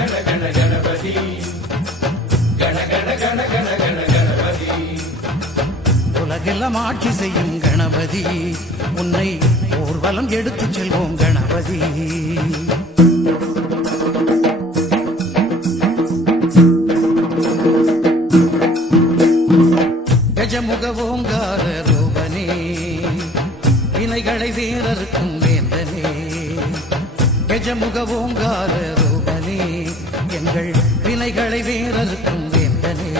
கண கண கணபதி கண கண கண கண கண கணபதி. உலகெல்லாம் ஆட்சி செய்யும் கணபதி, உன்னை ஊர்வலம் எடுத்துச் செல்வோம் கணபதி. கஜமுக ஓங்கார ரூபனே, வினைகளை வேறறுக்கும் வேந்தனே. கஜமுக ஓங்கார ரூபனே, எங்கள் வினைகளை வேறறுக்கும் வேந்தனே.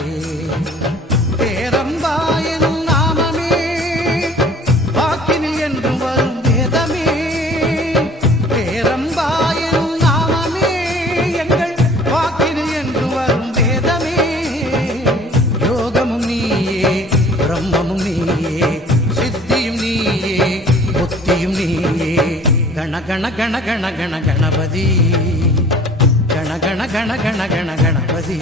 பேரம்பா எனும் நாமமே வாக்கினில் என்றும் வரும் வேதமே. பேரம்பா எனும் நாமமே எங்கள் வாக்கினில் என்றும் வரும் வேதமே. யோகமும் நீயே, பிரம்மமும் நீயே, சித்தியும் நீயே, புத்தியும் நீயே. கண கண கண கண கண கணபதி கண கண கண கண கண கணபதி.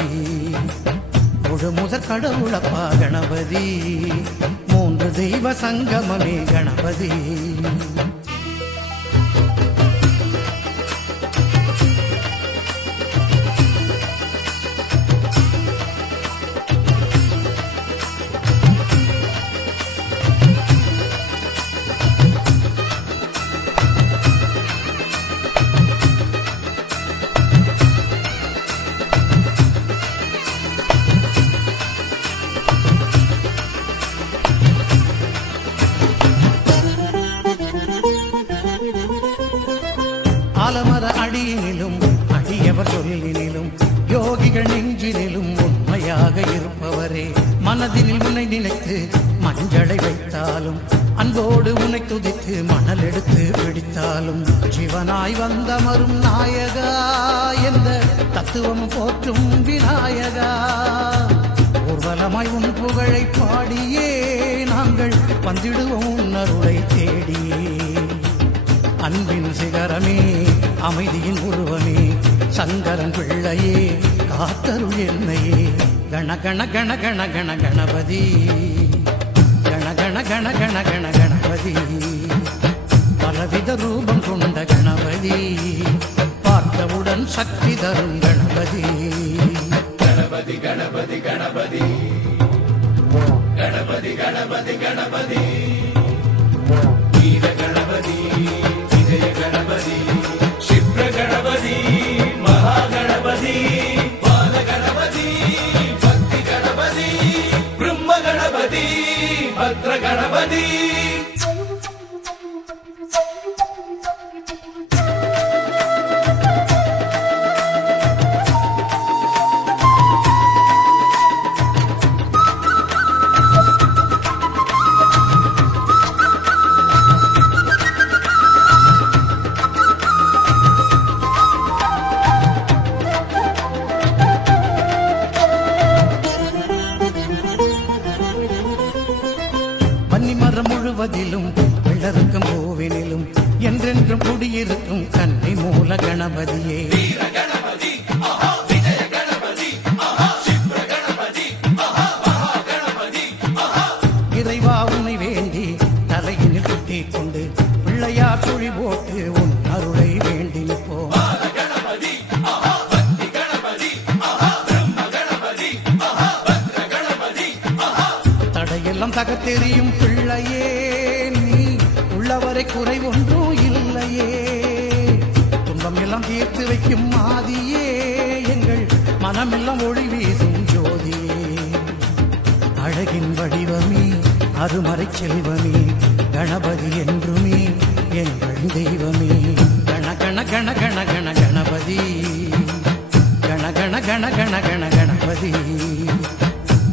முழு முதற் கடவுளப்பா கணபதி, மூன்று தெய்வ சங்கமமே கணபதி. ஆலமர அடியினிலும் அடியவர் சொல்லினிலும் யோகிகள் நெஞ்சினிலும் உண்மையாக இருப்பவரே. மனதினில் உன்னை நினைத்து மஞ்சளை வைத்தாலும், அன்போடு உன்னை துதித்து மணல் எடுத்து பிடித்தாலும், ஜீவனாய் வந்தமரும் நாயகா என்ற தத்துவம் போற்றும் விநாயகா. ஊர்வலமாய் உன் புகழை பாடியே நாங்கள் வந்திடுவோம் உன் அருளை தேடியே. அன்பின் சிகரமே, அமைதியின் உருவமே, சங்கரன் பிள்ளையே, காத்தருள் என்னையே. கண கண கண கண கண கணபதி கண கண கண கண கண கணபதி. பலவித ரூபம் கொண்ட கணபதி, பார்த்தவுடன் சக்தி தரும் கணபதி. கணபதி கணபதி கணபதி கணபதி கணபதி கணபதி. வீர கணபதி, விஜய கணபதி, சிப்ர கணபதி, மகா கணபதி, பால கணபதி, பக்தி கணபதி, பிரம்ம கணபதி, பத்ர கணபதி. பன்னிமரம் முழுவதிலும் வெள்ளருக்கும் பூவினிலும் என்றென்றும் குடியிருக்கும் கன்னி மூல கணபதியே. இறைவா உன்னை வேண்டி தலையினில் குட்டிக் கொண்டு பிள்ளையார் சுழி போட்டு உன் அருளை வேண்டி நிற்போம். தடையெல்லாம் தகத்தெறியும் பிள்ளையே, நீ உள்ளவரை குறை ஒன்றும் இல்லையே. துன்பம் எல்லாம் தீர்த்து வைக்கும் மாதியே, எங்கள் மனமெல்லாம் ஒளி வீசும் ஜோதியே. அழகின் வடிவமே, அருமறை செல்வமே, கணபதி என்றுமே எங்கள் தெய்வமே. கண கண கண கண கண கணபதி கண கண கண கண கண கணபதி.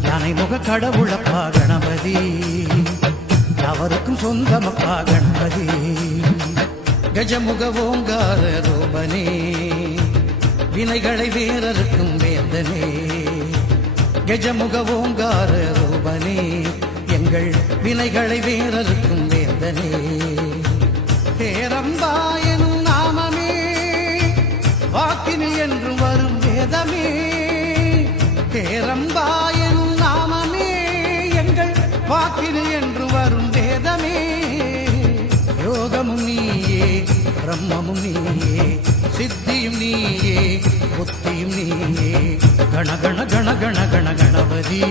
யானை முக கடவுளப்பா கணபதி, அவருக்கும் சொந்தமப்பா கணபதி. கஜமுக ஓங்கார ரூபனே, வினைகளை வேறறுக்கும் வேந்தனே. கஜமுக ஓங்கார ரூபனே, எங்கள் வினைகளை வேறறுக்கும் வேந்தனே. பேரம்பா எனும் நாமமே வாக்கினில் என்றும் வரும் வேதமே. பேரம்பா எனும் நாமமே எங்கள் வாக்கினில் என்று வரும் வேதமே. யோகமும் நீயே, பிரம்மமும் நீயே, சித்தியும் நீயே புத்தியும் நீயே கண கண கண கண கண கணபதி